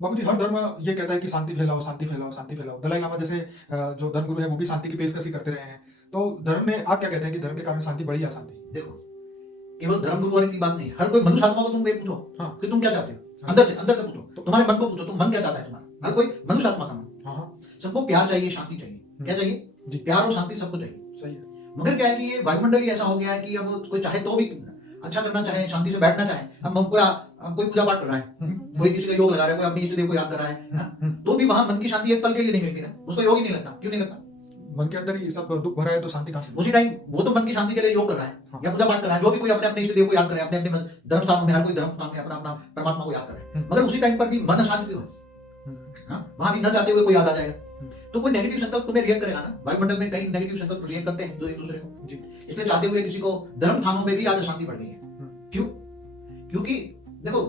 बाबूजी, हर धर्म ये कहता है कि शांति फैलाओ, शांति फैलाओ, शांति फैलाओ। दलाई लामा जैसे जो धर्मगुरु है वो भी शांति की पेशकश ही करते रहे हैं। तो धर्म में आप क्या कहते हैं कि धर्म के कारण शांति बढ़ी या अशांति? देखो, केवल धर्म गुरु वाली की बात नहीं, हर कोई मनुष्य आत्मा को तुम ये पूछो हाँ। कि तुम क्या चाहते हो, हाँ। अंदर से पूछो, तुम्हारे मन को पूछो, तुम मन क्या चाहता है तुम्हारा। हर कोई मनुष्य आत्मा का मन, हाँ, सबको प्यार चाहिए, शांति चाहिए। क्या जी। चाहिए? प्यार और शांति सबको चाहिए। सही है। मगर क्या है कि ये वायुमंडल ही ऐसा हो गया है कि अब कोई चाहे तो भी अच्छा करना चाहे, शांति से बैठना चाहे। अब कोई पूजा पाठ कर रहा है, कोई किसी का योग लगा रहा है, कोई अपने इष्ट देव को याद कर रहा है, तो भी वहां मन की शांति एक पल के लिए नहीं मिलती ना, उसको योग ही नहीं लगता। क्यों नहीं लगता? मन के अंदर ही सब दुख भरा है तो शांति कहाँ से? उसी टाइम वो तो मन की शांति के लिए योग कर रहा है, हाँ। या पूजा पाठ कर रहा है। जो भी कोई अपने अपने इष्ट देव को याद करे, अपने अपने धर्म स्थान में, हर कोई धर्म स्थान में अपना अपना परमात्मा को याद करे। मगर उसी टाइम पर भी मन अशांत क्यों है? वहां भी न चाहते हुए कोई याद आ जाएगा, तो कोई नेगेटिव संकल्प तुम्हें रिएक्ट करेगा ना। वायुमंडल में कई नेगेटिव संकल्प रिएक्ट करते हैं जो एक दूसरे को, इसलिए चाहते हुए किसी को धर्म स्थानों में भी आज अशांति बढ़ गई है। क्यों? क्योंकि देखो,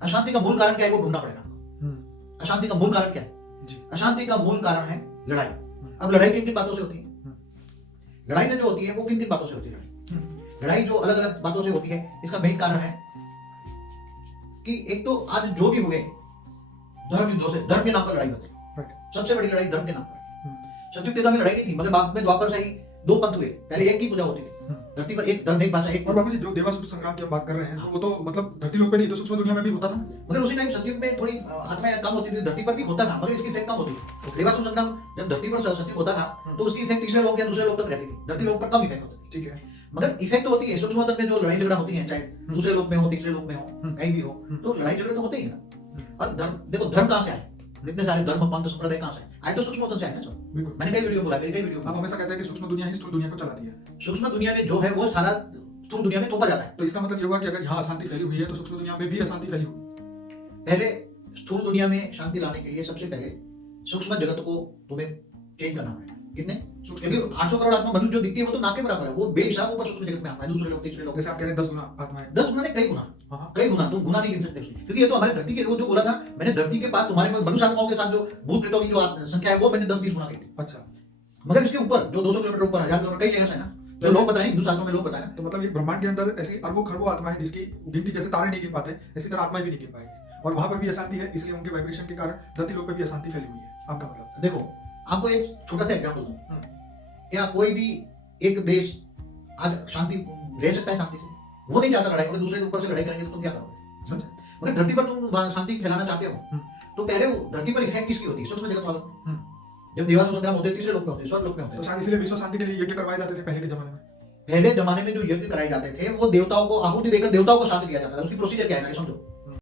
अशांति का मूल कारण क्या है वो ढूंढना पड़ेगा। अशांति का मूल कारण क्या है? अशांति का मूल कारण है लड़ाई। अब लड़ाई किन किन बातों से होती है? लड़ाई से जो होती है वो किन किन बातों से होती है? लड़ाई जो अलग अलग बातों से होती है, इसका मेन कारण है कि एक तो आज जो भी हुए धर्म युद्धों से, धर्म के नाम पर लड़ाई होती है। सबसे बड़ी लड़ाई धर्म के नाम पर। सतयुग त्रेता में लड़ाई नहीं थी, मगर बाद में द्वापर से ही दो पंथ हुए। पहले एक की पूजा होती थी, धरती पर एक धर्म, एक भाषा, एक। और बाबूजी, जो देवासुर संग्राम की हम बात कर रहे हैं तो वो तो मतलब धरती लोक पे नहीं तो सूक्ष्म दुनिया में भी होता था। मगर उसी टाइम सतयुग में थोड़ी आत्माएं कम होती थी, धरती पर भी होता था, मगर इसकी इफेक्ट कम होती थी। देवासुर संग्राम जब धरती पर सतयुग होता था तो उसकी इफेक्ट तीसरे लोक या दूसरे लोक तक रहती थी, धरती लोक पर कम इफेक्ट होती थी। ठीक है। मगर इफेक्ट तो होती है सूक्ष्म तक में, जो लड़ाई झगड़ा होती है, चाहे दूसरे लोक में हो, तीसरे लोक में हो, कहीं भी हो, तो लड़ाई झगड़े तो होते ही ना। और धर्म, देखो धर्म कहाँ से आए? इतने सारे धर्म, पंथ, संप्रदाय कहाँ से आए? तो सूक्ष्म से आए ना सब। बिल्कुल। मैंने कई वीडियो बोला, कई वीडियो आप हमेशा कहते हैं कि सूक्ष्म दुनिया ही स्थूल दुनिया को चलाती है। सूक्ष्म दुनिया में जो है वो सारा स्थूल दुनिया में थोपा जाता है। तो इसका मतलब ये हुआ कि अगर यहाँ अशांति फैली हुई है तो सूक्ष्म दुनिया में भी अशांति फैली हुई। पहले स्थूल दुनिया में शांति लाने के लिए सबसे पहले सूक्ष्म जगत को तुम्हें चेंज करना है। कितने? क्योंकि 800 करोड़ आत्मा मनुष्य जो दिखती है वो तो ना के बराबर है, वो बेहिसाब ऊपर सूक्ष्म जगत में आता है, दूसरे लोग, तीसरे लोग। जैसे आप कह रहे हैं 10 गुना आत्माएं। 10 गुना नहीं, कई गुना। हाँ। कई गुना, तुम गुना नहीं गिन सकते उसकी। क्योंकि ये तो हमारे धरती के, वो जो बोला था मैंने, धरती के पास तुम्हारे मनुष्य आत्माओं के साथ जो भूत प्रेतों की जो संख्या है वो मैंने 10-20 गुना कही थी। अच्छा। मगर इसके ऊपर जो 200 किलोमीटर ऊपर, 1000 किलोमीटर, कई लेयर्स है ना, जो लोग बताएं, हिंदू शास्त्रों में लोग बताएं। तो मतलब ये ब्रह्मांड के अंदर ऐसी अरबों खरबों आत्मा है जिसकी गिनती जैसे तारे नहीं गिन पाते, इसी तरह आत्माएं भी नहीं गिन पाएंगी, और वहां पर भी अशांति है, इसलिए उनके वाइब्रेशन के कारण धरती लोक पे भी अशांति फैली हुई है। आपका मतलब? देखो, आपको एक छोटा सा एग्जाम्पल दूं। क्या कोई भी एक देश आज शांति रह सकता है शांति से? वो नहीं चाहता लड़ाई, मगर दूसरे के ऊपर से लड़ाई करेंगे तो तुम क्या करोगे? सच है। मगर धरती पर तुम शांति फैलाना चाहते हो तो पहले वो धरती पर इफेक्ट किसकी होती है? सूक्ष्म जगत वालों। जब देवासुर संग्राम होते, तीसरे लोक में होते, स्वर्ग लोक में होते। तो शायद इसलिए विश्व शांति के लिए यज्ञ करवाए जाते थे पहले के जमाने में। पहले जमाने में जो यज्ञ कराए जाते थे वो देवताओं को आहुति देकर देवताओं को शांति दिया जाता था। उसकी प्रोसीजर क्या है, समझो।